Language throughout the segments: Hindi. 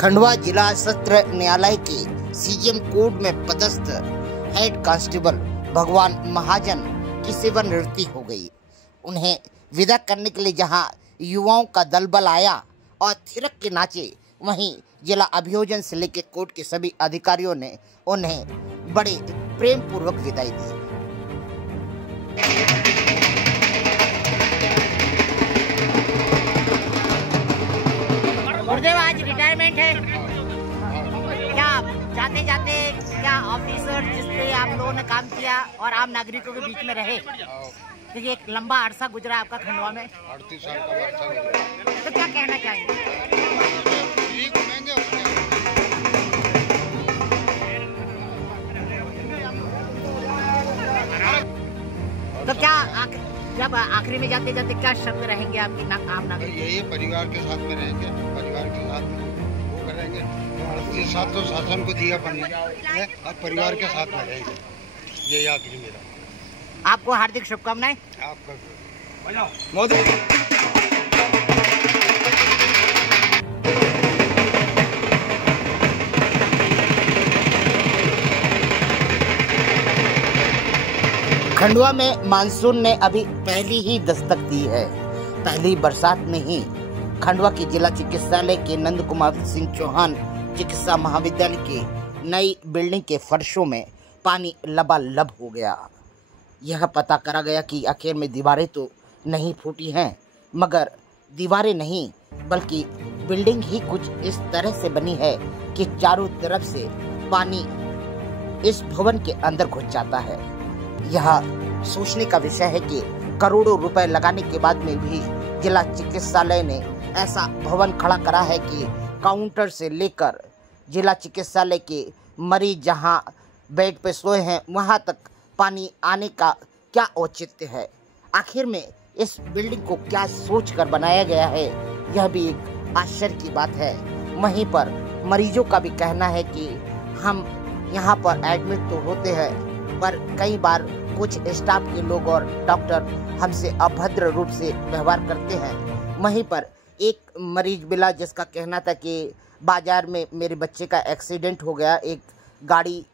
खंडवा जिला सत्र न्यायालय के सीजेएम कोर्ट में पदस्थ हेड कांस्टेबल भगवान महाजन की सेवानिवृत्ति हो गई। उन्हें विदा करने के लिए जहां युवाओं का दलबल आया और थिरक के नाचे, वहीं जिला अभियोजन से लेकर कोर्ट के सभी अधिकारियों ने उन्हें बड़े प्रेम पूर्वक विदाई दी। गुरुदेव, आज रिटायरमेंट है क्या? जाते जाते क्या ऑफिसर जिसपे आप लोगों ने काम किया और आम नागरिकों के बीच में रहे, क्योंकि एक लंबा अरसा गुजरा आपका खंडवा में, 38 साल का अरसा गुजरा, तो क्या कहना चाहेंगे? तो क्या जब आखिरी में जाते जाते क्या शब्द रहेंगे आपकी आम नागरिक? यही परिवार के साथ में रहेंगे, परिवार के साथ में वो करेंगे। 38 साल तो शासन को दिया पड़ने, अब परिवार के साथ में रहेंगे। यही आखिरी मेरा। आपको हार्दिक शुभकामनाएं। आपका मोदी खंडवा में मानसून ने अभी पहली ही दस्तक दी है। पहली बरसात में ही खंडवा के जिला चिकित्सालय के नंद कुमार सिंह चौहान चिकित्सा महाविद्यालय की नई बिल्डिंग के फर्शों में पानी लबालब हो गया। यह पता करा गया कि आखिर में दीवारें तो नहीं फूटी हैं, मगर दीवारें नहीं बल्कि बिल्डिंग ही कुछ इस तरह से बनी है कि चारों तरफ से पानी इस भवन के अंदर घुस जाता है। यह सोचने का विषय है कि करोड़ों रुपए लगाने के बाद में भी जिला चिकित्सालय ने ऐसा भवन खड़ा करा है कि काउंटर से लेकर जिला चिकित्सालय के मरीज जहां बेड पे सोए हैं वहां तक पानी आने का क्या औचित्य है। आखिर में इस बिल्डिंग को क्या सोचकर बनाया गया है, यह भी एक आश्चर्य की बात है। वहीं पर मरीजों का भी कहना है कि हम यहाँ पर एडमिट तो होते हैं, पर कई बार कुछ स्टाफ के लोग और डॉक्टर हमसे अभद्र रूप से व्यवहार करते हैं। वहीं पर एक मरीज मिला जिसका कहना था कि बाजार में मेरे बच्चे का एक्सीडेंट हो गया, एक गाड़ी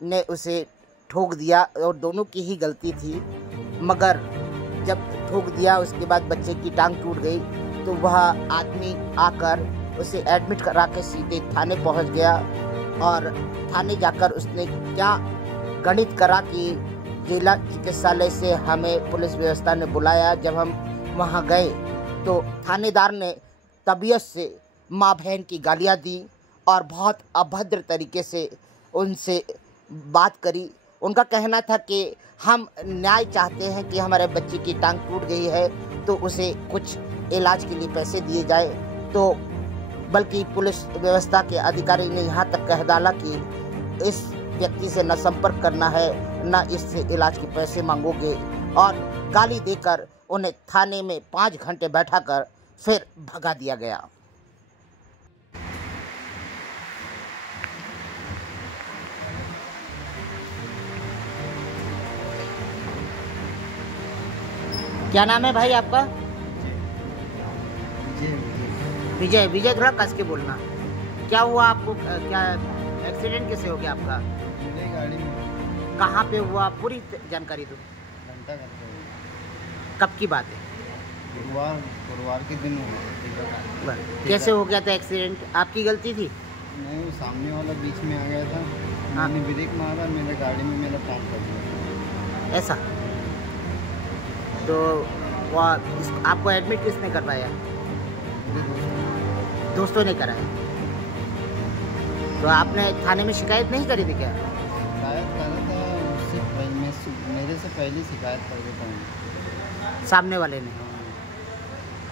ने उसे ठोक दिया और दोनों की ही गलती थी, मगर जब ठोक दिया उसके बाद बच्चे की टांग टूट गई तो वह आदमी आकर उसे एडमिट करा के सीधे थाने पहुंच गया। और थाने जाकर उसने क्या गणित करा कि जिला चिकित्सालय से हमें पुलिस व्यवस्था ने बुलाया। जब हम वहां गए तो थानेदार ने तबीयत से माँ बहन की गालियां दी और बहुत अभद्र तरीके से उनसे बात करी। उनका कहना था कि हम न्याय चाहते हैं कि हमारे बच्चे की टांग टूट गई है तो उसे कुछ इलाज के लिए पैसे दिए जाए। तो बल्कि पुलिस व्यवस्था के अधिकारी ने यहाँ तक कह डाला कि इस व्यक्ति से न संपर्क करना है, न इससे इलाज के पैसे मांगोगे, और गाली देकर उन्हें थाने में 5 घंटे बैठाकर फिर भगा दिया गया। क्या नाम है भाई आपका? विजय। विजय, थोड़ा कस के बोलना। क्या हुआ आपको? क्या एक्सीडेंट कैसे हो गया आपका? मेरी गाड़ी में। कहाँ पे हुआ? पूरी जानकारी दो। घंटा करते हुए। कब की बात है? गुरुवार के दिन हुआ। कैसे हो गया था एक्सीडेंट? आपकी गलती थी? नहीं, सामने वाला बीच में आ गया था। हाँ। मैंने ब्रेक मारा, मेरे गाड़ी में मेरा पंप कर दिया। ऐसा? तो आपको एडमिट किसने करवाया? दोस्तों ने कराया। तो आपने थाने में शिकायत नहीं करी थी क्या? शिकायत करा था, उससे मेरे से पहले शिकायत कर देता हूँ। सामने वाले ने?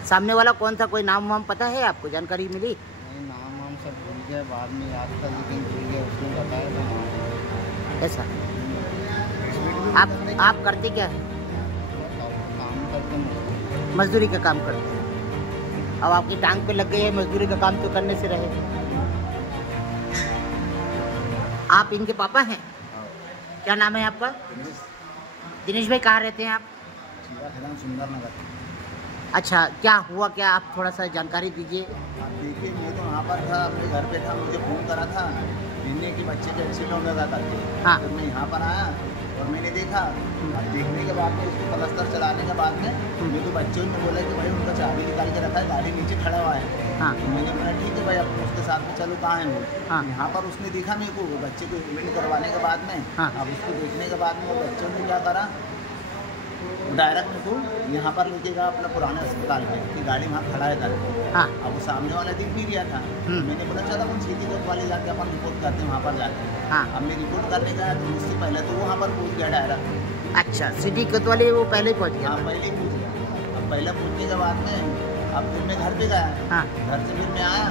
सामने वाला कौन था? कोई नाम वाम पता है आपको? जानकारी मिली? नहीं, नाम वाम सब भूल गया, बाद में याद था लेकिन भूल गया। उसने बताया था। ऐसा? आप करते क्या है? काम करते मजदूरी का काम करते हैं। अब आपकी टांग पे लग गई है, मजदूरी का काम तो करने से रहे। आप इनके पापा हैं? क्या नाम है आपका? दिनेश भाई। कहाँ रहते हैं आप? सुंदर नगर। अच्छा, क्या हुआ, क्या आप थोड़ा सा जानकारी दीजिए। आप देखिए, मैं तो वहाँ पर था, अपने घर पे था, मुझे फ़ोन करा था गिरने की बच्चे का एक्सीडेंट हो गया करके। हाँ। तो मैं यहाँ पर आया और मैंने देखा। अब देखने के बाद में उसको प्लास्टर चलाने के बाद में मेरे को बच्चों ने बोला कि भाई उनका चाबी निकाल के रखा है, गाड़ी नीचे खड़ा हुआ है। हाँ। तो मैंने बोला ठीक है भाई, अब उसके साथ में चलो, कहाँ है वो। हाँ। यहाँ पर उसने देखा मेरे को, वो बच्चे को एडमिट करवाने के बाद में। हाँ। अब उसको देखने के बाद में वो बच्चों ने क्या करा, डायरेक्ट मेरे को यहाँ पर लेके गया अपना पुराने अस्पताल पे कि गाड़ी वहाँ खड़ा है करके। हाँ। अब वो सामने वाला दिख नहीं रहा था। मैंने बोला चलो अपन सीधी कोर्ट वाले जाके अपन रिपोर्ट करते हैं वहाँ पर जाके। हाँ। अब मैं रिपोर्ट करने गया तो मुझसे पहले तो वो वहाँ पर पहुँच गया डायरेक्ट। अच्छा, सिटी कोतवाली वो पहले ही पहुंच गया हाँ, था। पहले ही पहुँच गया। अब पहले पहुँचने के बाद में अब फिर मैं घर पे गया। हाँ। घर से फिर मैं आया,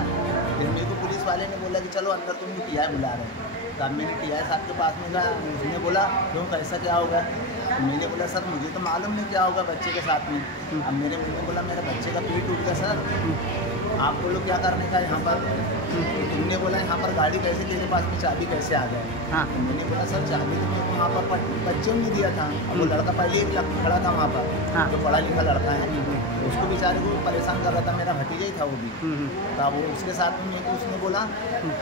फिर मेरे को पुलिस वाले ने बोला कि चलो अंदर, तुम TI बुला रहे हैं। तब मैंने TI साहब के पास में गया, उसने बोला क्यों, कैसा क्या होगा। तो मैंने बोला सर मुझे तो मालूम नहीं क्या होगा बच्चे के साथ में। अब मैंने बोला मेरे बच्चे का पेट टूट गया सर, आप बोलो क्या करने का यहाँ पर। तो तुमने बोला यहाँ पर गाड़ी कैसे, तेरे पास में चाबी कैसे आ गया। हाँ। तो मैंने बोला सर चाबी तो मेरे को वहाँ पर बच्चे ने दिया था। अब वो लड़का पहले ही खड़ा था वहाँ पर। हाँ। जो पढ़ा लिखा लड़का है, उसको बेचारे को परेशान कर रहा था, मेरा भतीजा ही था वो भी। तो अब वो उसके साथ में मेरे को उसने बोला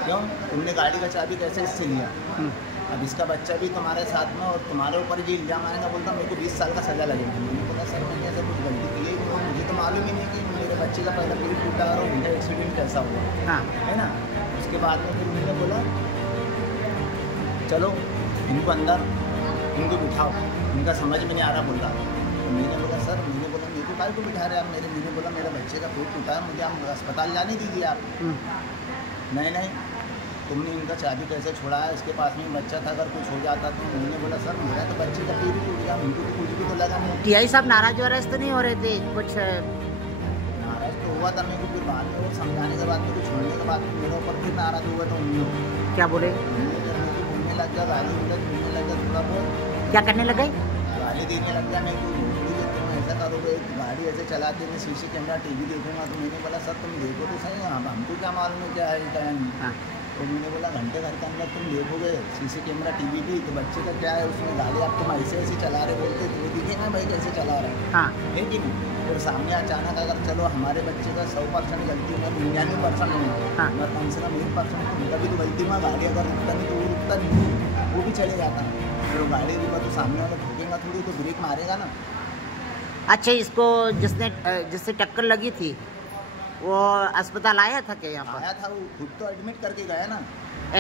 क्यों तुमने गाड़ी का चाबी कैसे इससे लिया। अब इसका बच्चा भी तुम्हारे साथ में और तुम्हारे ऊपर ये इल्ज़ाम आएगा, बोलता मेरे को 20 साल का सज़ा लगेगा। मैंने बोला सर मैंने ऐसा कुछ गलती की है, मुझे तो मालूम ही नहीं कि मेरे बच्चे का पहला पेट टूटा और उनका एक्सीडेंट कैसा हुआ। हाँ। है ना। उसके बाद में फिर उन्होंने बोला चलो इनको अंदर, इनको बिठाओ, इनका समझ में नहीं आ रहा बोलता। तो मैंने बोला सर, मैंने बोला मेरे को भाई को बिठा रहे आप, मैंने बोला मेरे बच्चे का पेट टूटा है, मुझे हम अस्पताल जाने दीजिए आप। नहीं, तुमने इनका चाबी कैसे छोड़ा है, इसके पास में बच्चा था, अगर कुछ हो जाता तो। मैंने बोला सर मेरा तो बच्चे का पेट ही टूट गया, उनको तो कुछ भी तो लगा नहीं। TI साहब नाराज हो रहे तो नहीं हो रहे थे कुछ? नाराज तो हुआ था मेरे को, फिर बाद में वो समझाने के बाद मेरे को छोड़ने के बाद मेरे ऊपर फिर नाराज हुआ था उन्होंने। क्या बोले? बोलने लग गया, गाली बोलने लग गया, थोड़ा बहुत क्या करने लगे? गाली देने लग गया। मैं ऐसा करोगे, गाड़ी ऐसे चलाते मैं CC कैमरा TV देखूंगा। तो मैंने बोला सर तुम देखो तो सही, हमको क्या मालूम है क्या है क्या नहीं। हाँ। तो मैंने बोला घंटे घर के अंदर तुम देखोगे CC कैमरा TV भी, तो बच्चे का क्या है उसमें गाड़ी आप तुम ऐसे चला रहे बोलते तो वो दिखेगा भाई कैसे चला रहे हैं। हाँ। है कि नहीं। और सामने अचानक अगर चलो हमारे बच्चे का 100% गलती है, 99% नहीं, हाँ। मैं कम से कम 1% तो उनका भी तो गलती हुआ। गाड़ी अगर रुकता नहीं तो वो रुकता नहीं, वो भी चले जाता। फिर वो गाड़ी रुका तो सामने वाला ठोकेगा थोड़ी, तो ब्रेक मारेगा ना। अच्छा, इसको जिससे टक्कर लगी थी वो अस्पताल आया था क्या यहाँ पर? आया था, वो खुद तो एडमिट करके गया ना।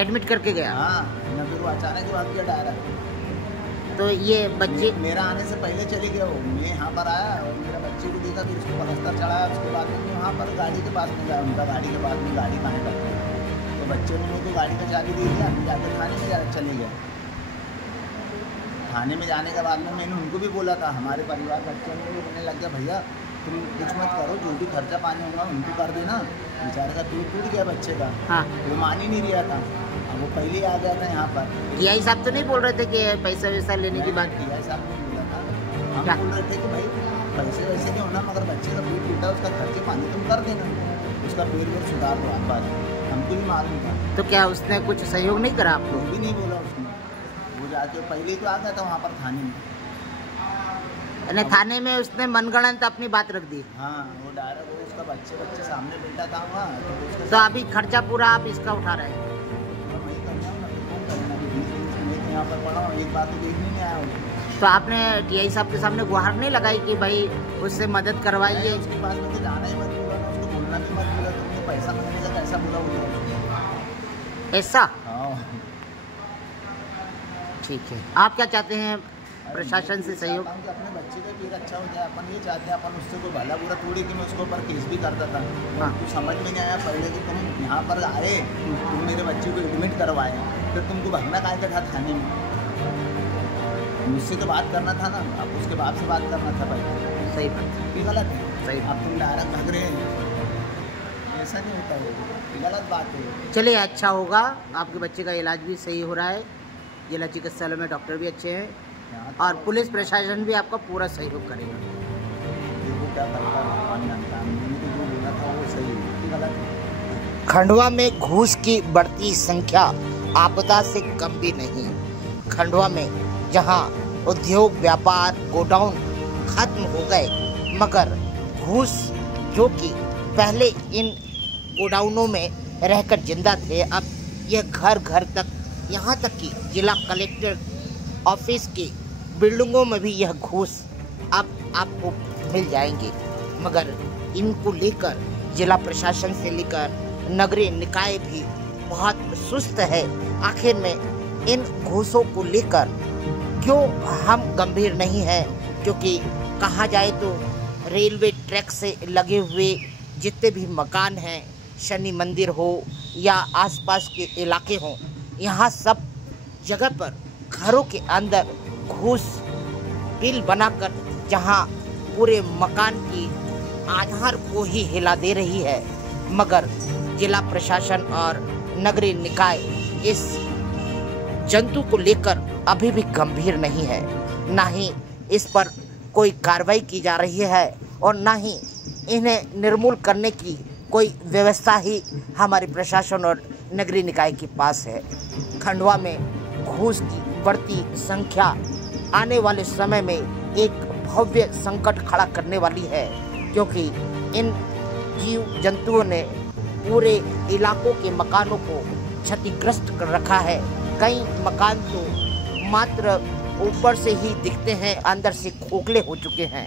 एडमिट करके गया? हाँ, ना फिर वो अचानक ही भाग गया डायरेक्ट। तो ये बच्चे मेरा आने से पहले चले गया वो। मैं यहाँ पर आया और मेरा बच्चे को देखा, फिर उसको प्लास्टर चढ़ाया। उसके बाद में वहाँ पर गाड़ी के पास में गया, उनका गाड़ी के पास में गाड़ी कहाँ है। तो बच्चों ने मुझे गाड़ी का चाबी दे दिया, जाकर थाने में चले गया। थाने में जाने के बाद में मैंने उनको भी बोला था, हमारे परिवार बच्चों ने भी बोलने लग गया भैया तुम कुछ मत करो, जो भी खर्चा पानी होगा उनको कर देना, बेचारे का पेट टूट गया बच्चे का। हाँ। वो मान ही नहीं रहा था। अब वो पहले ही आ गया था यहाँ पर। TI साहब तो नहीं बोल रहे थे कि पैसा वैसा लेने की बात? TI साहब ने बोला था, हम क्या? बोल रहे थे कि भाई पैसे वैसे नहीं होना, मगर बच्चे का पेट टूटा, उसका खर्चे पानी तुम कर देना, उसका पेट वेट सुधार दो आप बात। हमको भी मालूम था। तो क्या उसने कुछ सहयोग नहीं करा आपको? वो भी नहीं बोला उसने, वो जाके पहले ही तो आ गया था वहाँ पर थाने में। थाने में उसने मनगढ़ंत अपनी बात रख दी? हाँ, वो डायरेक्ट वो उसका बच्चे सामने बैठा था वहाँ। तो अभी खर्चा पूरा आप इसका उठा रहे हैं? यहाँ पर पढ़ा हूँ, एक बात तो देखने नहीं आया हूँ। तो आपने TI साहब के सामने गुहार नहीं लगाई कि भाई उससे मदद करवाइए? उसके पास में तो जाना ही मत बोला, उसको बोलना भी मत बोला, तुमने पैसा मांगने का कैसा बोला ऐसा? हाँ। ठीक है, आप क्या चाहते हैं प्रशासन से सहयोग? अपने बच्चे का फिर अच्छा हो जाए, अपन ये चाहते हैं, अपन उससे कोई भला बुरा थोड़ी कि मैं उसके ऊपर केस भी करता था। हाँ। तो समझ में नहीं आया पहले कि तुम यहाँ पर आए, तुम मेरे बच्चे को एडमिट करवाए, फिर तुमको भागना काहे का था थाने में। मुझसे तो बात करना था ना, अब उसके बाप से बात करना था भाई। सही बात, ये गलत है। सही। अब तुम डायरेक्ट भाग रहे हैं, ऐसा नहीं होता है, गलत बात है। चलिए अच्छा होगा, आपके बच्चे का इलाज भी सही हो रहा है, जिला चिकित्सालय में डॉक्टर भी अच्छे हैं और पुलिस प्रशासन भी आपका पूरा सहयोग करेगा। देखो क्या करता है भगवान जानता है, मैंने तो जो बोला था वो सही है, गलत है। खंडवा में घूस की बढ़ती संख्या आपदा से कम भी नहीं। खंडवा में जहां उद्योग व्यापार गोडाउन खत्म हो गए, मगर घूस जो कि पहले इन गोडाउनों में रहकर जिंदा थे, अब यह घर घर तक, यहाँ तक कि जिला कलेक्टर ऑफिस की बिल्डिंगों में भी यह घूस अब आपको मिल जाएंगे। मगर इनको लेकर जिला प्रशासन से लेकर नगरीय निकाय भी बहुत सुस्त है। आखिर में इन घूसों को लेकर क्यों हम गंभीर नहीं हैं? क्योंकि कहा जाए तो रेलवे ट्रैक से लगे हुए जितने भी मकान हैं, शनि मंदिर हो या आसपास के इलाके हों, यहाँ सब जगह पर घरों के अंदर घूस बिल बनाकर जहाँ पूरे मकान की आधार को ही हिला दे रही है। मगर जिला प्रशासन और नगरीय निकाय इस जंतु को लेकर अभी भी गंभीर नहीं है। ना ही इस पर कोई कार्रवाई की जा रही है और ना ही इन्हें निर्मूल करने की कोई व्यवस्था ही हमारे प्रशासन और नगरीय निकाय के पास है। खंडवा में घूस की बढ़ती संख्या आने वाले समय में एक भव्य संकट खड़ा करने वाली है, क्योंकि इन जीव जंतुओं ने पूरे इलाकों के मकानों को क्षतिग्रस्त कर रखा है। कई मकान तो मात्र ऊपर से ही दिखते हैं, अंदर से खोखले हो चुके हैं।